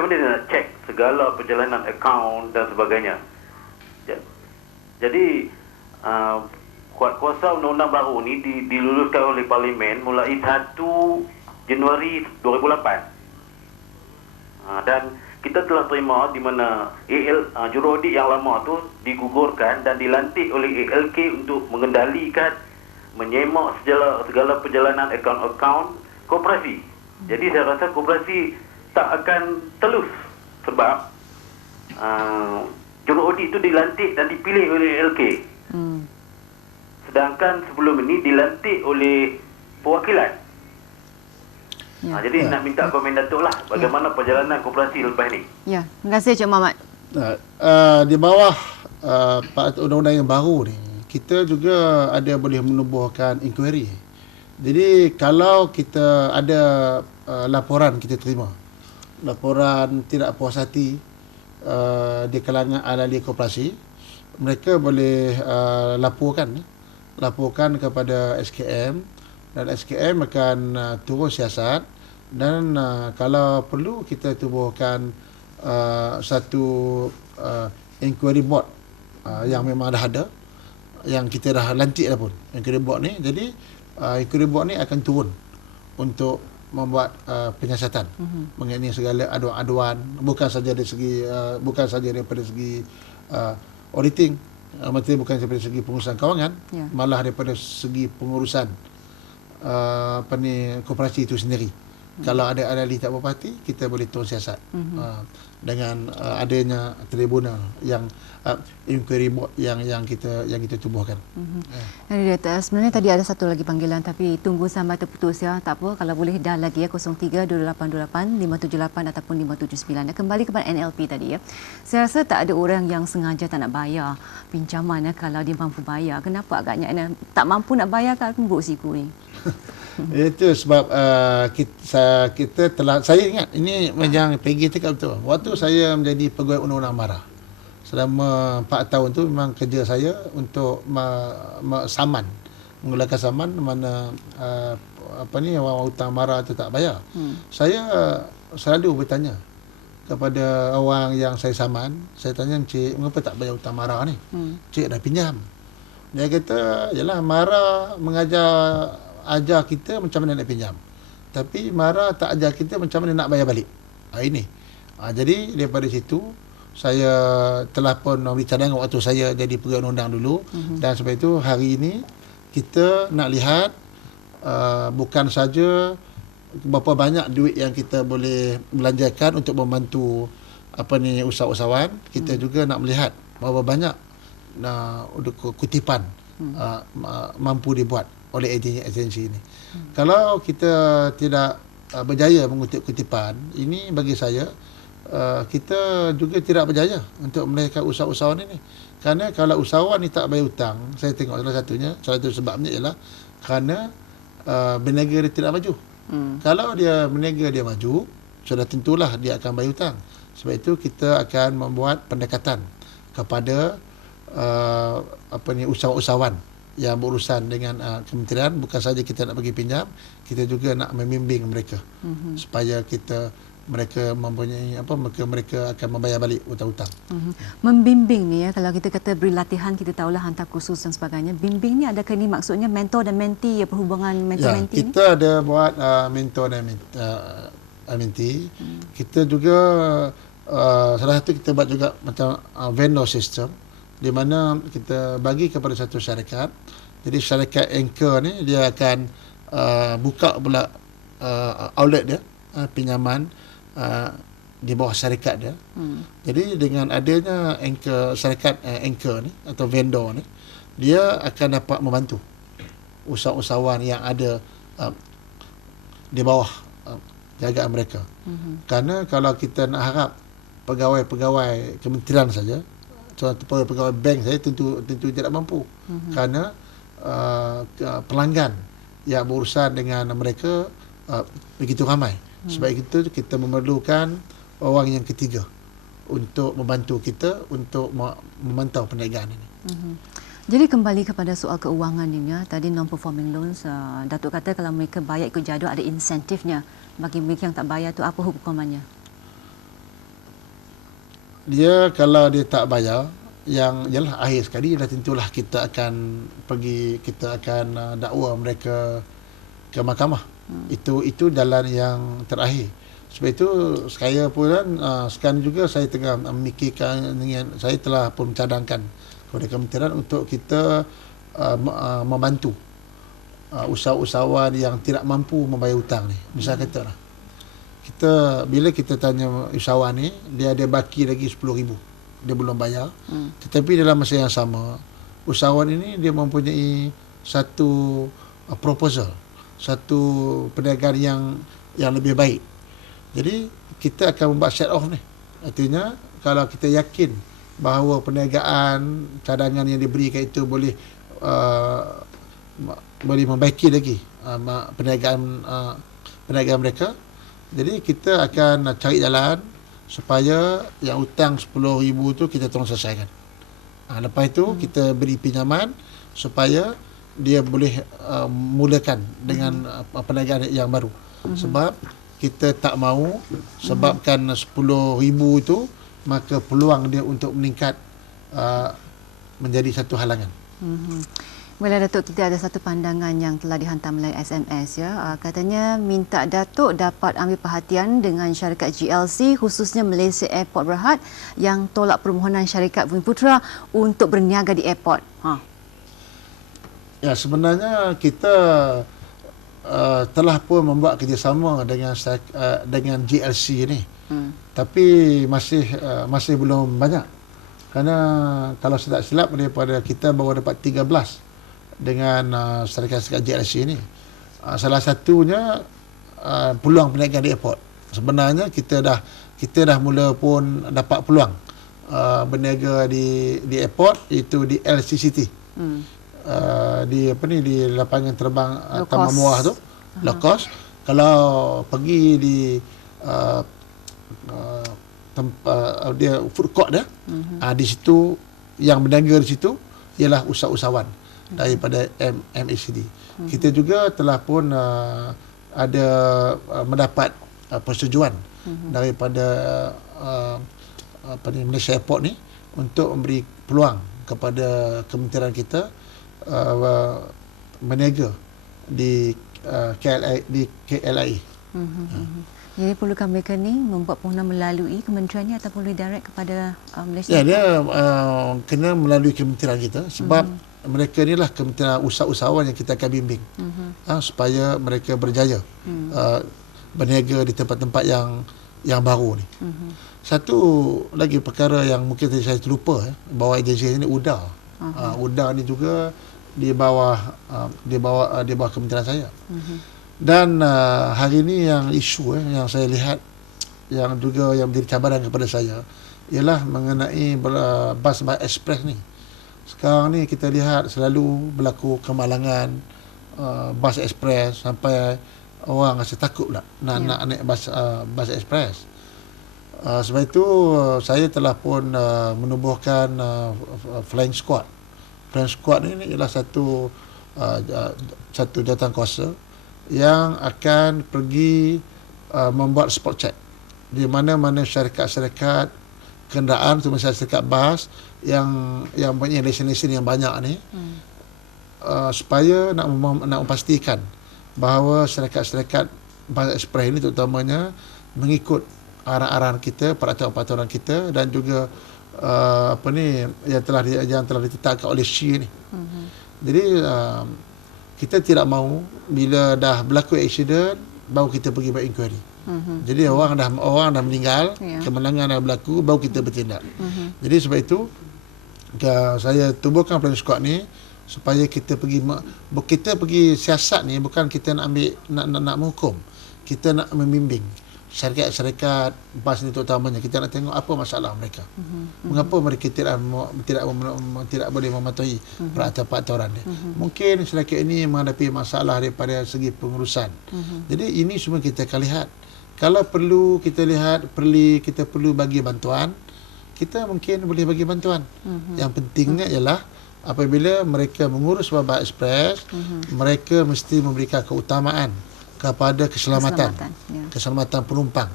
macam mana dia nak cek segala perjalanan akaun dan sebagainya. Jadi kuasa undang-undang baru ni diluluskan oleh Parlimen mulai 1 Januari 2008. Dan kita telah terima di mana juruaudit yang lama tu digugurkan dan dilantik oleh ALK untuk mengendalikan, menyemak segala perjalanan akaun-akaun koperasi. Jadi saya rasa koperasi tak akan telus sebab juruaudit itu dilantik dan dipilih oleh ALK. Sedangkan sebelum ini dilantik oleh perwakilan. Jadi nak minta komen Datuk lah bagaimana perjalanan koperasi lepas ni. Ya, terima kasih Cik Muhammad. Di bawah undang-undang yang baru ni, kita juga ada boleh menubuhkan inquiry. Jadi kalau kita ada laporan kita terima, laporan tidak puas hati di kalangan ahli koperasi, mereka boleh laporkan kepada SKM dan SKM akan turun siasat dan kalau perlu kita tubuhkan satu inquiry board yang memang dah ada, yang kita dah lantik dah pun inquiry board ni. Jadi inquiry board ni akan turun untuk membuat penyiasatan mengenai segala aduan-aduan, bukan saja dari segi daripada segi auditing, maksudnya bukan daripada segi pengurusan kewangan, malah daripada segi pengurusan koperasi itu sendiri. Kalau ada ahli tak berpuas hati, kita boleh turun siasat dengan adanya tribunal yang inquiry board yang kita tubuhkan. Sebenarnya tadi ada satu lagi panggilan tapi tunggu sampai terputus ya. Tak apa, kalau boleh dah lagi ya, 03-2828-578 ataupun 579. Kembali kepada NLP tadi ya. Saya rasa tak ada orang yang sengaja tak nak bayar pinjaman ya, kalau dia mampu bayar. Kenapa agaknya tak mampu nak bayar kan buruk siku ni? Itu sebab kita telah, saya ingat ini yang Peggy cakap betul. Waktu saya menjadi pegawai undang-undang MARA selama 4 tahun tu, memang kerja saya untuk menggunakan saman mana orang hutang MARA tu tak bayar. Saya selalu bertanya kepada orang yang saya saman, saya tanya, "Cik, mengapa tak bayar hutang MARA ni?" "Cik dah pinjam." Dia kata, "Yalah, MARA ajar kita macam mana nak pinjam, tapi MARA tak ajar kita macam mana nak bayar balik." Ini. Jadi daripada situ saya telah pun memberi cadangan waktu saya jadi pegawai undang dulu, dan sebab itu hari ini kita nak lihat bukan saja berapa banyak duit yang kita boleh belanjakan untuk membantu usahawan, kita juga nak melihat berapa banyak kutipan mampu dibuat oleh agensi ini. Kalau kita tidak berjaya mengutip kutipan ini, bagi saya kita juga tidak berjaya untuk melahirkan usahawan ini. Kerana kalau usahawan ni tak bayar hutang, saya tengok salah satu sebabnya ialah kerana berniaga dia tidak maju. Kalau dia berniaga dia maju, sudah tentulah dia akan bayar hutang. Sebab itu kita akan membuat pendekatan kepada usahawan yang berurusan dengan kementerian. Bukan saja kita nak bagi pinjam, kita juga nak membimbing mereka supaya mereka mempunyai mereka akan membayar balik hutang-hutang. Membimbing ni ya, kalau kita kata beri latihan, kita tahulah hantar kursus dan sebagainya. Bimbing ni adakah ini maksudnya mentor dan mentee ya, perhubungan mentor-mentee ni? Kita ada buat mentor dan mentee. Kita juga salah satu kita buat juga macam vendor system, di mana kita bagi kepada satu syarikat. Jadi syarikat anchor ni dia akan buka pula outlet dia, pinjaman di bawah syarikat dia. Jadi dengan adanya syarikat anchor ni atau vendor ni, dia akan dapat membantu usahawan yang ada di bawah jagaan mereka. Kerana kalau kita nak harap pegawai kementerian saja, contoh pegawai bank saya tentu tidak mampu. Kerana pelanggan yang berurusan dengan mereka begitu ramai. Sebab itu kita memerlukan orang yang ketiga untuk membantu kita untuk memantau perniagaan ini. Jadi kembali kepada soal keuangan ini ya, tadi non-performing loans, Datuk kata kalau mereka bayar ikut jadual ada insentifnya. Bagi mereka yang tak bayar tu apa hukumannya? dia kalau dia tak bayar, yang ialah akhir sekali dah tentulah kita akan dakwa mereka ke mahkamah. Itu jalan yang terakhir. Sebab itu saya pun sekarang juga saya tengah memikirkan, saya telah pun mencadangkan kepada kementerian untuk kita membantu usahawan yang tidak mampu membayar hutang ni. Misal katalah, bila kita tanya usahawan ni, dia ada baki lagi 10,000, dia belum bayar. Tetapi dalam masa yang sama, usahawan ini dia mempunyai satu proposal, satu perniagaan yang lebih baik. Jadi kita akan membuat set off ni. Artinya kalau kita yakin bahawa perniagaan cadangan yang diberikan itu boleh membaiki lagi perniagaan mereka, jadi kita akan cari jalan supaya yang hutang 10,000 tu kita tolong selesaikan. Lepas itu kita beri pinjaman supaya dia boleh mulakan dengan perniagaan yang baru. Sebab kita tak mahu sebabkan 10,000 itu, maka peluang dia untuk meningkat menjadi satu halangan. Bila Datuk, kita ada satu pandangan yang telah dihantar melalui SMS ya. Katanya minta Datuk dapat ambil perhatian dengan syarikat GLC, khususnya Malaysia Airport Berhad, yang tolak permohonan syarikat Bumiputera untuk berniaga di airport. Ya, sebenarnya kita telah pun membuat kerjasama dengan GLC ni. Tapi masih belum banyak. Kerana kalau saya tak silap, daripada kita baru dapat 13 dengan syarikat GLC ini. Salah satunya peluang perniagaan di airport. Sebenarnya kita dah mula pun dapat peluang berniaga di airport, itu di LCCT. Di lapangan terbang Taman Muar tu, low cost. Kalau pergi di tempat dia food court dia, di situ yang berniaga di situ ialah usahawan daripada MACD. Kita juga telah pun ada mendapat persetujuan daripada Malaysia Airport ni untuk memberi peluang kepada kementerian kita berniaga di KLIA. Jadi perlukah mereka ni membuat permohonan melalui kementerian ni ataupun direct kepada Malaysia? Ya, dia kena melalui kementerian kita, sebab mereka inilah kementerian usahawan yang kita akan bimbing supaya mereka berjaya berniaga di tempat-tempat yang baru ni. Satu lagi perkara yang mungkin tadi saya terlupa, bahawa agensi ini UDA. UDA ni juga di bawah kementerian saya. Dan hari ini yang isu yang saya lihat yang juga yang menjadi cabaran kepada saya ialah mengenai bas ekspres ni. Sekarang ni kita lihat selalu berlaku kemalangan bas ekspres, sampai orang rasa takut pula nak naik bas ekspres. Sebab itu saya telah pun menubuhkan flying squad. Flying squad ini ialah satu jawatankuasa yang akan pergi membuat spot check di mana-mana syarikat-syarikat kenderaan, termasuk syarikat bas yang punya lesen-lesen yang banyak ni, supaya nak memastikan bahawa syarikat-syarikat bas ekspres ini terutamanya mengikut arahan-arahan kita, peraturan-peraturan kita, dan juga yang telah ditetapkan oleh SHI ni. Jadi kita tidak mahu bila dah berlaku aksiden baru kita pergi buat inquiry. Jadi orang dah meninggal, kemenangan dah berlaku, baru kita bertindak. Jadi sebab itu saya tubuhkan flying squad ni supaya kita pergi siasat ni, bukan kita nak ambil nak menghukum. Kita nak membimbing syarikat-syarikat bas ni terutamanya. Kita nak tengok apa masalah mereka. Mengapa mereka tidak boleh mematuhi peraturan dia. Mungkin syarikat ini menghadapi masalah daripada segi pengurusan. Jadi ini semua kita akan lihat. Kalau perlu kita lihat, kita perlu bagi bantuan, kita mungkin boleh bagi bantuan. Yang pentingnya ialah apabila mereka mengurus bas ekspres, mereka mesti memberikan keutamaan kepada keselamatan penumpang.